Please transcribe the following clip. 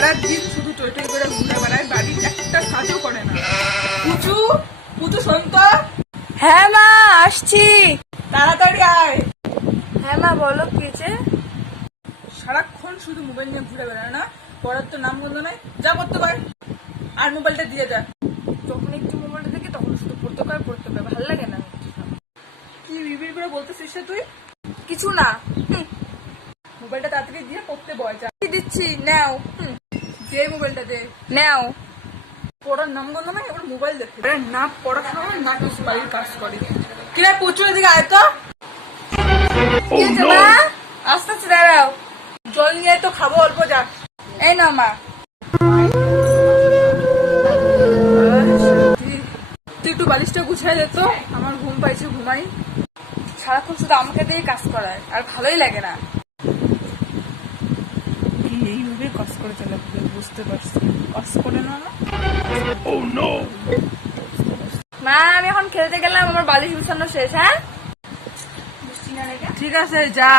সারাদিন শুধু টই টই করে ঘুরে বেড়ায়, বাড়ির একটা কাজও করে না। পুচু, পুচু শোন তো। হ্যাঁ মা, আসছি। তাড়াতাড়ি আয়। হ্যাঁ মা, বলো কি হয়েছে? সারাক্ষণ শুধু মোবাইল নিয়ে ঘুরে বেড়ায় না, পড়ার তো নাম গন্ধ নাই। যা করতে পারে আর মোবাইলটা দিয়ে যা। যখন একটু মোবাইলটা দেখি তখন শুধু পড়তে পারে, ভালো লাগে না। কি বিড়বিড় করে বলতেছিস রে তুই? কিছু না। মোবাইলটা তাড়াতাড়ি দিয়ে পড়তে বয়। যা দিচ্ছি, নাও। যে মোবাইলটা দে। নাও। পড়ার নাম গন্ধ নাই, এবার মোবাইল দেখে। আরে না পড়াশোনা হয় না কিছু বাড়ির কাজ করে। কিরা প্রচুর এদিকে আয় তো। কি হয়েছে মা? আস্তে আস্তে দাঁড়াও, জল নিয়ে আয় তো, খাবো অল্প। যা এই নাও মা। তুই একটু বালিশটা গুছিয়ে দে তো, আমার ঘুম পাইছে, ঘুমাই। সারাক্ষণ শুধু আমাকে দিয়ে কাজ করায়, আর ভালোই লাগে না। এইভাবে কাজ করে চলে, বুঝতে পারছি। কাজ করে না না। মা, আমি এখন খেলতে গেলাম, আমার বালিশ বিছানো শেষ। হ্যাঁ, ঠিক আছে, যা।